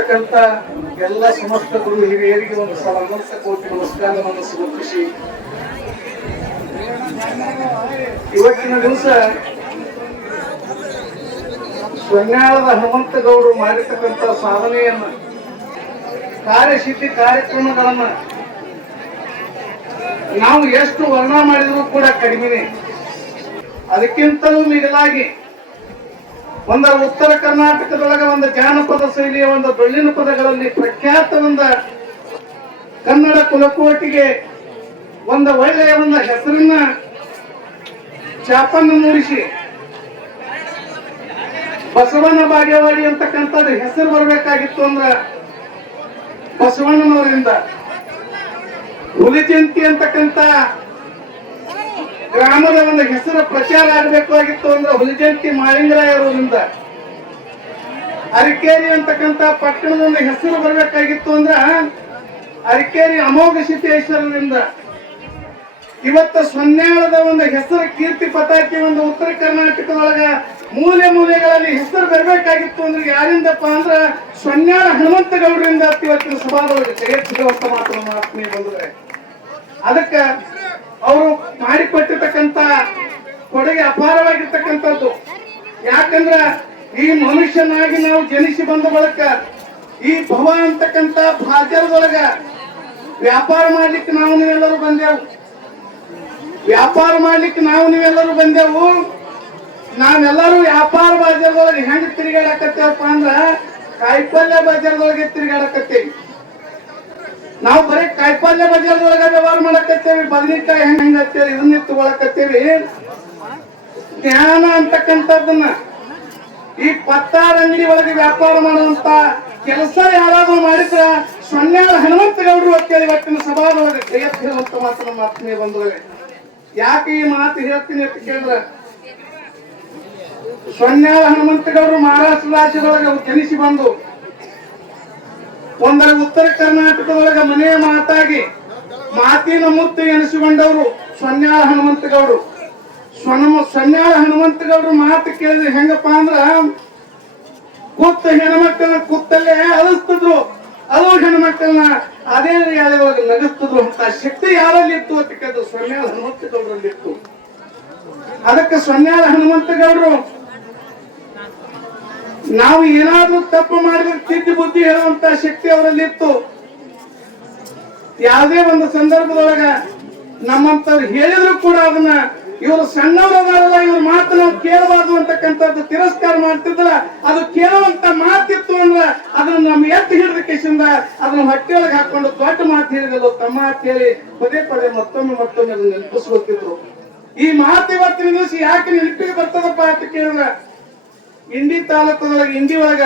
ಬಂದಿರತಕ್ಕಂತ ಎಲ್ಲ ಸಮಸ್ತ ಗುರು ಹಿರಿಯರಿಗೆ ಒಂದು ಸಲ ಅನಂತ ಕೋಟಿ ನಮಸ್ಕಾರವನ್ನು ಸಮರ್ಪಿಸಿ. ಇವತ್ತಿನ ದಿವಸ ಸ್ವನ್ಯಾಳದ ಹನುಮಂತಗೌಡರು ಮಾಡಿರ್ತಕ್ಕಂಥ ಸಾಧನೆಯನ್ನ ಕಾರ್ಯಸಿದ್ಧಿ ಕಾರ್ಯಕ್ರಮಗಳನ್ನ ನಾವು ಎಷ್ಟು ವರ್ಣ ಮಾಡಿದರೂ ಕೂಡ ಕಡಿಮೆನೆ. ಅದಕ್ಕಿಂತಲೂ ಮಿಗಿಲಾಗಿ ಒಂದ ಉತ್ತರ ಕರ್ನಾಟಕದೊಳಗ ಒಂದು ಜಾನಪದ ಶೈಲಿಯ ಒಂದು ಬೆಳ್ಳಿನ ಪದಗಳಲ್ಲಿ ಪ್ರಖ್ಯಾತ ಒಂದ ಕನ್ನಡ ಕುಲಕೋಟಿಗೆ ಒಂದು ಒಳ್ಳೆಯ ಒಂದು ಹೆಸರನ್ನ ಚಾಪನ್ನು ಮೂಡಿಸಿ. ಬಸವಣ್ಣ ಬಾಗೇವಾಡಿ ಅಂತಕ್ಕಂಥದ್ದು ಹೆಸರು ಬರಬೇಕಾಗಿತ್ತು ಅಂದ್ರ ಬಸವಣ್ಣನವರಿಂದ. ಹುಲಿ ಜಯಂತಿ ಅಂತಕ್ಕಂಥ ಗ್ರಾಮದ ಒಂದು ಹೆಸರು ಪ್ರಚಾರ ಆಗಬೇಕಾಗಿತ್ತು ಅಂದ್ರೆ ಹುಲಿಜಂತಿ ಮಾಳಿಂಗರಾಯರಿಂದ ಅರಿಕೇರಿ ಅಂತಕ್ಕಂತ ಪಟ್ಟಣದ ಒಂದು ಹೆಸರು ಬರಬೇಕಾಗಿತ್ತು ಅಂದ್ರ ಅರಿಕೇರಿ ಅಮೋಘ ಸಿದ್ದೇಶ್ವರರಿಂದ ಇವತ್ತು ಸೊನ್ನೆಳದ ಒಂದು ಹೆಸರು ಕೀರ್ತಿ ಪತಾಕಿ ಒಂದು ಉತ್ತರ ಕರ್ನಾಟಕದೊಳಗ ಮೂಲೆ ಮೂಲೆಗಳಲ್ಲಿ ಹೆಸರು ಬರಬೇಕಾಗಿತ್ತು ಅಂದ್ರೆ ಯಾರಿಂದಪ್ಪ ಅಂದ್ರ ಸೊನ್ಯಾಳ ಹನುಮಂತಗೌಡರಿಂದ ಇವತ್ತಿನ ಸಭಾದೊಳಗೆ ಜಗತ್ತಿಗೆ ಮಾತು ನಮ್ಮ ಆತ್ಮೀಯ ಬಂದ್ರೆ ಅದಕ್ಕ ಅವರು ಮಾಡಿಕೊಟ್ಟಿರ್ತಕ್ಕಂತ ಕೊಡುಗೆ ಅಪಾರವಾಗಿರ್ತಕ್ಕಂಥದ್ದು. ಯಾಕಂದ್ರ ಈ ಮನುಷ್ಯನಾಗಿ ನಾವು ಜನಿಸಿ ಬಂದ ಬಳಿಕ ಈ ಭವ ಅಂತಕ್ಕಂತ ಭಾಗ್ಯದೊಳಗ ವ್ಯಾಪಾರ ಮಾಡ್ಲಿಕ್ಕೆ ನಾವು ನೀವೆಲ್ಲರೂ ಬಂದೆವು. ವ್ಯಾಪಾರ ಮಾಡ್ಲಿಕ್ಕೆ ನಾವು ನೀವೆಲ್ಲರೂ ಬಂದೆವು. ನಾವೆಲ್ಲರೂ ವ್ಯಾಪಾರ ಬಾಜಾರದೊಳಗೆ ಹೆಂಗ್ ತಿರುಗಾಡಕತ್ತೇವಪ್ಪ ಅಂದ್ರ ಕಾಯಿಪಲ್ಯ ಬಾಜಾರದೊಳಗೆ ತಿರುಗಾಡಕತ್ತೇವಿ. ನಾವು ಬರೀ ಕಾಯಿಪಲ್ಯ ಬಜಾರ್ದೊಳಗ ವ್ಯವಹಾರ ಮಾಡಕತ್ತೇವಿ, ಬದನೆಕಾಯಿ ಹೆಂಗ್ ಹೆಂಗ್ ಹತ್ತೇವಿ ಇದನ್ನ ತಗೊಳಕತ್ತೇವಿ ಜ್ಞಾನ ಅಂತಕ್ಕಂಥದ್ದನ್ನ ಈ ಪತ್ತಾರ ಅಂಗಡಿ ಒಳಗೆ ವ್ಯಾಪಾರ ಮಾಡುವಂತ ಕೆಲಸ ಯಾರಾದ್ರೂ ಮಾಡಿದ್ರ ಸೊನ್ಯಾಳ ಹನುಮಂತಗೌಡರು ಅಂತೇಳಿ ಇವತ್ತಿನ ಸಭಾದೊಳಗೆ ಜಯತ್ ಹೇಳುವಂತ ಮಾತು ಮಾತನೇ ಬಂಧುಗಳೇ. ಯಾಕೆ ಈ ಮಾತು ಹೇಳ್ತೀನಿ ಅಂತ ಕೇಳಿದ್ರ, ಸೊನ್ಯಾಳ ಹನುಮಂತಗೌಡರು ಮಹಾರಾಷ್ಟ್ರ ರಾಜ್ಯದೊಳಗೆ ಜನಿಸಿ ಬಂದು ಒಂದರ ಉತ್ತರ ಕರ್ನಾಟಕದೊಳಗ ಮನೆಯ ಮಾತಾಗಿ ಮಾತಿನ ಮುತ್ತು ಎನಿಸಿಕೊಂಡವರು ಸೊನ್ಯಾಳ ಹನುಮಂತಗೌಡರು. ಸ್ವನಮ ಸೊನ್ಯಾಳ ಹನುಮಂತಗೌಡರು ಮಾತು ಕೇಳಿದ್ರೆ ಹೆಂಗಪ್ಪ ಅಂದ್ರ, ಕುತ್ತ ಹೆಣ್ಮಕ್ಳನ್ನ ಕುತ್ತಲ್ಲೇ ಅಳಿಸ್ತಿದ್ರು ಅದು ಹೆಣ್ಮಕ್ಳನ್ನ ಅದೇ ಒಳಗೆ ನಗಿಸ್ತಿದ್ರು ಅಂತ ಶಕ್ತಿ ಯಾರಲ್ಲಿ ಇತ್ತು ಅಂತ ಕೇಳಿದ್ರು ಸೊನ್ಯಾಳ ಹನುಮಂತಗೌಡರಲ್ಲಿ ಇತ್ತು. ಅದಕ್ಕೆ ಸೊನ್ಯಾಳ ಹನುಮಂತಗೌಡರು ನಾವು ಏನಾದ್ರೂ ತಪ್ಪು ಮಾಡಿದ್ರೆ ತಿದ್ದಿ ಬುದ್ಧಿ ಹೇಳುವಂತ ಶಕ್ತಿ ಅವರಲ್ಲಿ ಇತ್ತು ಯಾವುದೇ ಒಂದು ಸಂದರ್ಭದೊಳಗ ನಮ್ಮಂತವ್ರು ಹೇಳಿದ್ರು ಕೂಡ ಅದನ್ನ ಇವರು ಸಣ್ಣವರದಾರಲ್ಲ, ಇವ್ರ ಮಾತು ನಾವು ಕೇಳಬಾರ್ದು ಅಂತಕ್ಕಂಥದ್ದು ತಿರಸ್ಕಾರ ಮಾಡ್ತಿದ್ರ ಅದು ಕೇಳುವಂತ ಮಾತಿತ್ತು ಅಂದ್ರ ಅದನ್ನ ನಮ್ಮ ಎತ್ತಿ ಹಿಡಿದ ಶಿಂದ ಅದನ್ನ ಹೊಟ್ಟೆಯೊಳಗೆ ಹಾಕೊಂಡು ದೊಡ್ಡ ಮಾತು ಹೇಳಿದಲ್ಲ ತಮ್ಮ ಕೇಳಿ ಪದೇ ಪದೇ ಮತ್ತೊಮ್ಮೆ ಮತ್ತೊಮ್ಮೆ ನೆನಪಿಸ್ಕೊತಿದ್ರು. ಈ ಮಾತು ಇವತ್ತಿನ ದಿವಸ ಯಾಕೆ ನೆನಪಿಗೆ ಬರ್ತದಪ್ಪ ಅಂತ ಕೇಳಿದ್ರ ಇಂಡಿ ತಾಲೂಕಿನೊಳಗೆ ಇಂಡಿ ಒಳಗ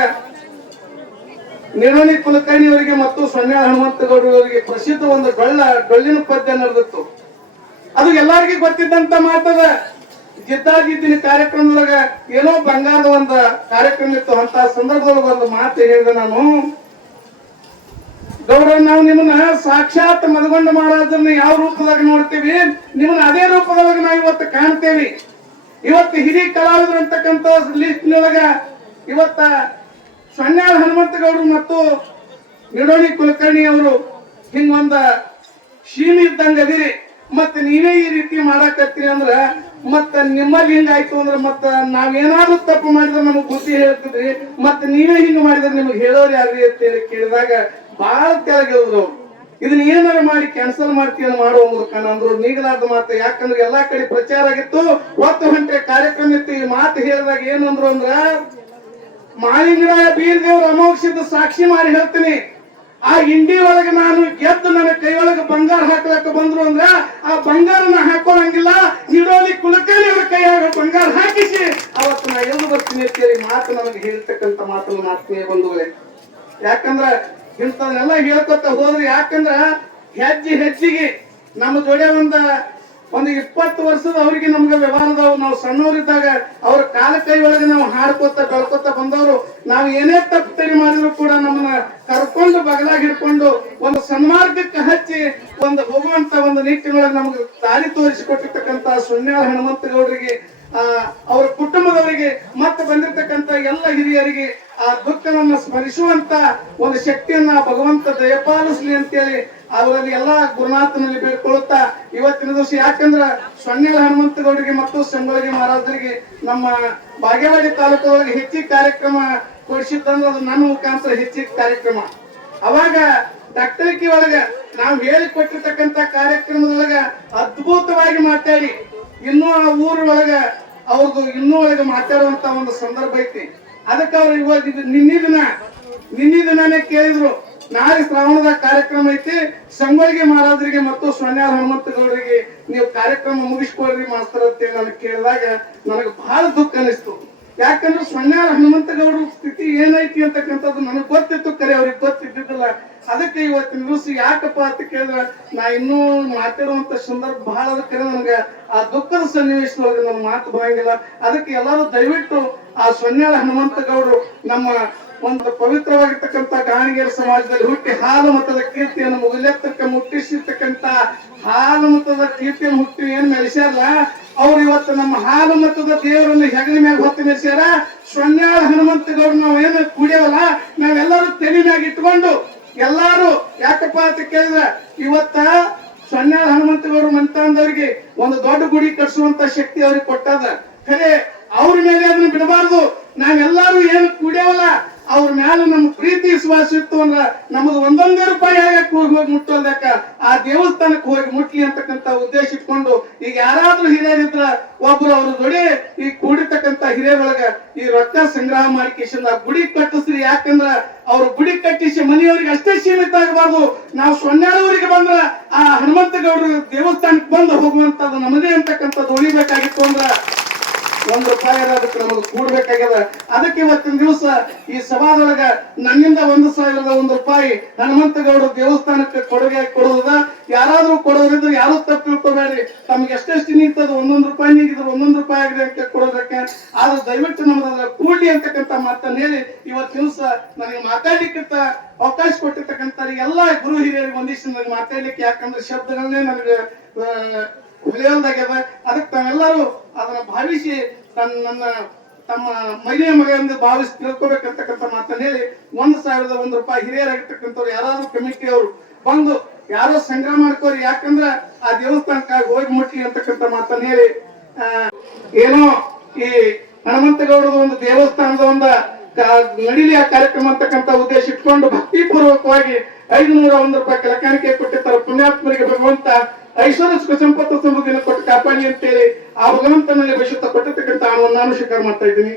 ನಿರ್ಮಣಿ ಕುಲಕರ್ಣಿ ಅವರಿಗೆ ಮತ್ತು ಸೊನ್ನೆ ಹನುಮಂತಗೌಡರಿಗೆ ಪ್ರಸಿದ್ಧ ಒಂದು ಡೊಳ್ಳ, ಡೊಳ್ಳಿನ ಪದ್ಯ ನಡೆದಿತ್ತು. ಅದು ಎಲ್ಲರಿಗೂ ಗೊತ್ತಿದ್ದಂತ ಮಾತದ ಜಿದ್ದಾಜಿದ್ದಿನ ಕಾರ್ಯಕ್ರಮದೊಳಗ ಏನೋ ಬಂಗಾರದ ಒಂದು ಕಾರ್ಯಕ್ರಮ ಇತ್ತು ಅಂತ ಸಂದರ್ಭದೊಳಗೆ ಒಂದು ಮಾತು ಹೇಳಿದೆ ನಾನು. ಗೌರವ ನಾವು ನಿಮ್ಮನ್ನ ಸಾಕ್ಷಾತ್ ಮದಗೊಂಡ ಮಾಡೋದನ್ನ ಯಾವ ರೂಪದಾಗ ನೋಡ್ತೀವಿ? ನಿಮ್ಮನ್ನ ಅದೇ ರೂಪದೊಳಗೆ ನಾವು ಇವತ್ತು ಕಾಣ್ತೇವೆ. ಇವತ್ತು ಹಿರಿಯ ಕಲಾವಿದರು ಅಂತಕ್ಕಂಥ ಲಿಸ್ಟ್ನೊಳಗ ಇವತ್ತ ಸೊನ್ಯಾಳ ಹನುಮಂತಗೌಡರು ಮತ್ತು ನಿಡೋಣಿ ಕುಲಕರ್ಣಿ ಅವರು ಹಿಂಗೊಂದ ಶೀಮ್ ಇದ್ದಂಗ ಅದಿರಿ. ಮತ್ತೆ ನೀವೇ ಈ ರೀತಿ ಮಾಡಾಕತ್ತೀರಿ ಅಂದ್ರ ಮತ್ತ ನಿಮ್ಮಲ್ಲಿ ಹಿಂಗಾಯ್ತು ಅಂದ್ರ ಮತ್ತ ನಾವೇನಾದ್ರೂ ತಪ್ಪು ಮಾಡಿದ್ರೆ ನಮಗ್ ಬುದ್ಧಿ ಹೇಳ್ತಿದ್ರಿ. ಮತ್ತೆ ನೀವೇ ಹಿಂಗ್ ಮಾಡಿದ್ರೆ ನಿಮ್ಗೆ ಹೇಳೋರು ಯಾರ್ರಿ ಅಂತ ಹೇಳಿ ಕೇಳಿದಾಗ ಬಹಳ ಕೆಳಗಿದ್ರು ಇದನ್ನ ಏನಾರ ಮಾಡಿ ಕ್ಯಾನ್ಸಲ್ ಮಾಡ್ತೀವಿ ಮಾಡುವ ಮೂಲಕ ಅಂದ್ರು ನೀಗಲಾರ್ದ ಮಾತು. ಯಾಕಂದ್ರೆ ಎಲ್ಲಾ ಕಡೆ ಪ್ರಚಾರ ಆಗಿತ್ತು. ಒತ್ತು ಗಂಟೆ ಕಾರ್ಯಕ್ರಮ ಇತ್ತು. ಈ ಮಾತು ಹೇಳಿದಾಗ ಏನಂದ್ರು ಅಂದ್ರ ಮಾಲಿಂಗರಾಯ ಬೀರ್ದೇವ್ರ ಅಮೋಕ್ಷದ ಸಾಕ್ಷಿ ಮಾಡಿ ಹೇಳ್ತೀನಿ. ಆ ಇಂಡಿ ಒಳಗೆ ನಾನು ಗೆದ್ದು ನನ್ನ ಕೈ ಒಳಗೆ ಬಂಗಾರ ಹಾಕ್ಲಕ್ಕ ಬಂದ್ರು ಅಂದ್ರ, ಆ ಬಂಗಾರನ ಹಾಕೋಳಂಗಿಲ್ಲ. ಹಿಡೋಲಿ ಕುಲಕರ್ಣಿ ಅವ್ರ ಕೈಯಾಗ ಬಂಗಾರ ಹಾಕಿಸಿ. ಅವತ್ತು ನಾ ಎಲ್ಲಿ ಬರ್ತೀನಿ ಅಂತೇಳಿ ಮಾತು ನನಗೆ ಹೇಳ್ತಕ್ಕಂತ ಮಾತನ್ನು ಮಾಡ್ತೀನಿ ಬಂಧುಗಳೇ. ಯಾಕಂದ್ರ ಇಂಥದನ್ನೆಲ್ಲ ಹೇಳ್ಕೊತ ಹೋದ್ರಿ ಯಾಕಂದ್ರ ಹೆಜ್ಜೆ ಹೆಚ್ಚಿಗೆ ನಮ್ಮ ಜೋಡಿ ಒಂದ ಒಂದು ಇಪ್ಪತ್ತು ವರ್ಷದ ಅವ್ರಿಗೆ ನಮ್ಗೆ ವ್ಯವಹಾರದವು ನಾವು ಸಣ್ಣವರಿದ್ದಾಗ ಅವ್ರ ಕಾಲ ಕೈ ಒಳಗೆ ನಾವು ಹಾಡ್ಕೊತ ಬೆಳ್ಕೊತ ಬಂದವರು. ನಾವು ಏನೇ ತಪ್ಪು ತರಿ ಮಾಡಿದ್ರು ಕೂಡ ನಮ್ಮನ್ನ ಕರ್ಕೊಂಡು ಬಗಲಾಗಿ ಹಿಡ್ಕೊಂಡು ಒಂದು ಸನ್ಮಾರ್ಗಕ್ಕೆ ಹಚ್ಚಿ ಒಂದು ಹೋಗುವಂತ ಒಂದು ನಿಟ್ಟಿನೊಳಗೆ ನಮ್ಗೆ ದಾರಿ ತೋರಿಸಿಕೊಟ್ಟಿರ್ತಕ್ಕಂತ ಸುನ್ಯಾಳ ಹನುಮಂತಗೌಡರಿಗೆ ಅವ್ರ ಕುಟುಂಬದವರಿಗೆ ಮತ್ತೆ ಬಂದಿರತಕ್ಕಂತ ಎಲ್ಲ ಹಿರಿಯರಿಗೆ ಆ ದುಃಖವನ್ನು ಸ್ಮರಿಸುವಂತ ಒಂದು ಶಕ್ತಿಯನ್ನ ಭಗವಂತ ದಯಪಾಲಿಸ್ಲಿ ಅಂತೇಳಿ ಅವರಲ್ಲಿ ಎಲ್ಲಾ ಗುರುನಾಥನಲ್ಲಿ ಬೇಡ್ಕೊಳ್ಳುತ್ತಾ ಇವತ್ತಿನ ದಿವಸ ಯಾಕಂದ್ರ ಸೊನ್ನೆಲ ಹನುಮಂತಗೌಡರಿಗೆ ಮತ್ತು ಸಂಗೊಳ್ಳಿ ಮಹಾರಾಜರಿಗೆ ನಮ್ಮ ಬಾಗೇವಾಡಿ ತಾಲೂಕು ಒಳಗೆ ಹೆಚ್ಚಿಗೆ ಕಾರ್ಯಕ್ರಮ ಕೊಡಿಸಿದ್ದಂದ್ರೆ ಅದು ನನ್ನ ಮುಖಾಂತರ ಹೆಚ್ಚಿ ಕಾರ್ಯಕ್ರಮ. ಅವಾಗ ಡಾಕ್ಟರ್ಕಿ ಒಳಗ ನಾವು ಹೇಳಿಕೊಟ್ಟಿರ್ತಕ್ಕಂತ ಕಾರ್ಯಕ್ರಮದೊಳಗ ಅದ್ಭುತವಾಗಿ ಮಾತಾಡಿ. ಇನ್ನೂ ಆ ಊರೊಳಗ ಅವ್ರದ್ದು ಇನ್ನೂ ಈಗ ಮಾತಾಡುವಂತ ಒಂದು ಸಂದರ್ಭ ಐತಿ. ಅದಕ್ಕೆ ಅವ್ರು ಇವಾಗ ನಿನ್ನೆ ದಿನ, ನಿನ್ನೆ ದಿನಾನೇ ಕೇಳಿದ್ರು, ನಾಳೆ ಶ್ರಾವಣದ ಕಾರ್ಯಕ್ರಮ ಐತಿ ಸಂಗೊಳ್ಳಿ ಮಹಾರಾಜರಿಗೆ ಮತ್ತು ಸೊನ್ಯಾಳ ಹನುಮಂತಗೌಡರಿಗೆ ನೀವು ಕಾರ್ಯಕ್ರಮ ಮುಗಿಸ್ಕೊಳ್ರಿ ಮಾಸ್ತರ್ ಅಂತ ನನಗೆ ಕೇಳಿದಾಗ ನನಗೆ ಬಹಳ ದುಃಖ ಅನಿಸ್ತು ಯಾಕಂದ್ರೆ ಸೊನ್ಯಾಳ ಹನುಮಂತಗೌಡರ ಸ್ಥಿತಿ ಏನೈತಿ ಅಂತಕ್ಕಂಥದ್ದು ನನಗೆ ಗೊತ್ತಿತ್ತು. ಅದಕ್ಕೆ ಇವತ್ತಿನ ದಿವಸ ಯಾಕಪ್ಪ ಅಂತ ಕೇಳಿದ್ರೆ, ನಾ ಇನ್ನೂ ಮಾತಾಡುವಂತ ಸಂದರ್ಭ ಬಹಳ ಅದಕ್ಕೆ ನನಗೆ ಆ ದುಃಖದ ಸನ್ನಿವೇಶದೊಳಗೆ ನನ್ನ ಮಾತು ಬರಂಗಿಲ್ಲ. ಅದಕ್ಕೆ ಎಲ್ಲರೂ ದಯವಿಟ್ಟು ಆ ಸೊನ್ನೆಳ ಹನುಮಂತ ಗೌಡರು ನಮ್ಮ ಒಂದು ಪವಿತ್ರವಾಗಿರ್ತಕ್ಕಂಥ ಗಾಣಿಗೇರ ಸಮಾಜದಲ್ಲಿ ಹುಟ್ಟಿ ಹಾಲು ಮತದ ಕೀರ್ತಿಯನ್ನು ಮುಗಿಲೆತ್ತಕ್ಕೆ ಮುಟ್ಟಿಸಿರ್ತಕ್ಕಂಥ ಹಾಲು ಮತದ ಕೀರ್ತಿಯನ್ನು ಹುಟ್ಟಿ ಏನ್ ಮೆರೆಸ್ಯಾರಲ್ಲ ಅವ್ರು ಇವತ್ತು ನಮ್ಮ ಹಾಲು ಮತದ ದೇವರನ್ನು ಹೆಗಲ ಮ್ಯಾಗ ಹೊತ್ತು ಮೆರೆಸ್ಯಾರ? ಸೊನ್ನೆಳ ಹನುಮಂತಗೌಡರು ನಾವು ಏನು ಕುಡಿಯವಲ್ಲ ನಾವೆಲ್ಲರೂ ತಲೆ ಮ್ಯಾಗ ಇಟ್ಕೊಂಡು ಎಲ್ಲಾರು ಯಾಕಪ್ಪ ಅಂತ ಕೇಳಿದ್ರೆ, ಇವತ್ತ ಸೊನ್ನೆ ಹನುಮಂತವರು ಮಂತಾಂದವ್ರಿಗೆ ಒಂದು ದೊಡ್ಡ ಗುಡಿ ಕಟ್ಸುವಂತ ಶಕ್ತಿ ಅವ್ರಿಗೆ ಕೊಟ್ಟದ. ಖರೆ, ಅವ್ರ ಮೇಲೆ ಅದನ್ನ ಬಿಡಬಾರ್ದು. ನಾವೆಲ್ಲಾರು ಏನು ಕುಡಿಯವಲ್ಲ ಅವ್ರ ಮೇಲೆ ನಮ್ ಪ್ರೀತಿ, ವಿಶ್ವಾಸ ಇತ್ತು ಅಂದ್ರ ನಮಗ್ ಒಂದೊಂದೇ ರೂಪಾಯಿ ಆಗಕ್ಕೆ ಹೋಗಿ ಮುಟ್ಟೋದಕ್ಕ ಆ ದೇವಸ್ಥಾನಕ್ಕೆ ಹೋಗಿ ಮುಟ್ಲಿ ಅಂತಕ್ಕಂತ ಉದ್ದೇಶ ಇಟ್ಕೊಂಡು ಈಗ ಯಾರಾದ್ರೂ ಹಿರಿಯರಿದ್ರ ಒಬ್ರು ಅವ್ರ ಜೋಡಿ ಈ ಕೂಡಿರ್ತಕ್ಕಂತ ಹಿರಿಯರೊಳಗ ಈ ರೊಕ್ಕ ಸಂಗ್ರಹ ಮಾಡಿಕೇಶನ್ ಗುಡಿ ಕಟ್ಟಿಸ್ರಿ. ಯಾಕಂದ್ರ ಅವ್ರ ಗುಡಿ ಕಟ್ಟಿಸಿ ಮನೆಯವ್ರಿಗೆ ಅಷ್ಟೇ ಸೀಮಿತ ಆಗಬಾರ್ದು. ನಾವು ಸೊನ್ನೆಳೂರಿಗೆ ಬಂದ್ರ ಆ ಹನುಮಂತಗೌಡರು ದೇವಸ್ಥಾನಕ್ಕೆ ಬಂದು ಹೋಗುವಂತದ್ದು ನಮ್ಮದೇ ಅಂತಕ್ಕಂಥದ್ದು ಉಳಿಬೇಕಾಗಿತ್ತು ಅಂದ್ರ ಒಂದ್ ರೂಪಾಯಿ ಅದಕ್ಕೆ ನಮಗೆ ಕೂಡ್ಬೇಕಾಗ್ಯದ? ಅದಕ್ಕೆ ಇವತ್ತಿನ ದಿವಸ ಈ ಸಭಾದೊಳಗ ನನ್ನಿಂದ ಒಂದು ಸಾವಿರದ ಒಂದು ರೂಪಾಯಿ ಹನುಮಂತಗೌಡ ದೇವಸ್ಥಾನಕ್ಕೆ ಕೊಡುಗೆ ಕೊಡುವುದ? ಯಾರಾದ್ರೂ ಕೊಡೋರಿದ್ರೆ ಯಾರು ತಪ್ಪು ಇಟ್ಕೋಬೇಡಿ ತಮ್ಗೆ ಎಷ್ಟೆಷ್ಟು ನಿಂತದ ಒಂದೊಂದು ರೂಪಾಯಿ ನೀಗಿದ್ರು ಒಂದೊಂದು ರೂಪಾಯಿ ಆಗಿದೆ ಅಂತ ಕೊಡೋದಕ್ಕೆ. ಆದ್ರೆ ದಯವಿಟ್ಟು ನಮ್ದ ಕೂಡಲಿ ಅಂತಕ್ಕಂಥ ಮಾತನ್ನ ಹೇಳಿ ಇವತ್ತು ದಿವಸ ನನಗೆ ಮಾತಾಡ್ಲಿಕ್ಕೆ ಅವಕಾಶ ಕೊಟ್ಟಿರ್ತಕ್ಕಂಥ ಎಲ್ಲಾ ಗುರು ಹಿರಿಯರಿಗೆ ಒಂದಿಷ್ಟು ನನಗೆ ಮಾತಾಡ್ಲಿಕ್ಕೆ ಯಾಕಂದ್ರೆ ಶಬ್ದಗಳನ್ನೇ ನನಗೆ ಆ, ಹೊಳೆಯಲ್ದಾಗ್ಯದ ಅದಕ್ಕೆ ತಾವೆಲ್ಲರೂ ಅದನ್ನ ಭಾವಿಸಿ ನನ್ನ ತಮ್ಮ ಮೈಲಿಯ ಮಗ ಎಂದು ಭಾವಿಸಿ ತಿಳ್ಕೊಬೇಕಂತಕ್ಕಂತ ಮಾತನ್ನ ಹೇಳಿ ಒಂದು ಸಾವಿರದ ಒಂದು ರೂಪಾಯಿ ಹಿರಿಯರಾಗಿರ್ತಕ್ಕಂಥವ್ರು ಯಾರಾದ್ರೂ ಕಮಿಟಿ ಅವರು ಬಂದು ಯಾರೋ ಸಂಗ್ರಹ ಮಾಡ್ಕೋರಿ ಯಾಕಂದ್ರ ಆ ದೇವಸ್ಥಾನಕ್ಕಾಗಿ ಹೋಗಿ ಮುಟ್ಲಿ ಅಂತಕ್ಕಂಥ ಮಾತನ್ನ ಹೇಳಿ ಏನೋ ಈ ಹನುಮಂತಗೌಡದ ಒಂದು ದೇವಸ್ಥಾನದ ಒಂದು ನಡೀಲಿ ಆ ಕಾರ್ಯಕ್ರಮ ಅಂತಕ್ಕಂತ ಉದ್ದೇಶ ಇಟ್ಕೊಂಡು ಭಕ್ತಿ ಪೂರ್ವಕವಾಗಿ ಐದುನೂರ ಒಂದು ರೂಪಾಯಿ ಕೆಲಕಾಣಿಕೆ ಕೊಟ್ಟಿರ್ತಾರೆ ಪುಣ್ಯಾತ್ಮರಿಗೆ ಭಗವಂತ. ಐಶ್ವರ್ಯ ಸುಖ ಸಂಪತ್ತು ಸಮೃದ್ಧಿಯನ್ನು ಕೊಟ್ಟು ಕಾಪಾಡಿ ಅಂತೇಳಿ ಆ ಭಗವಂತನಲ್ಲಿ ಭವಿಷ್ಯತ್ತ ಕೊಟ್ಟಿರ್ತಕ್ಕಂಥ ಹಣವನ್ನು ನಾನು ಸ್ವೀಕಾರ ಮಾಡ್ತಾ ಇದ್ದೀನಿ.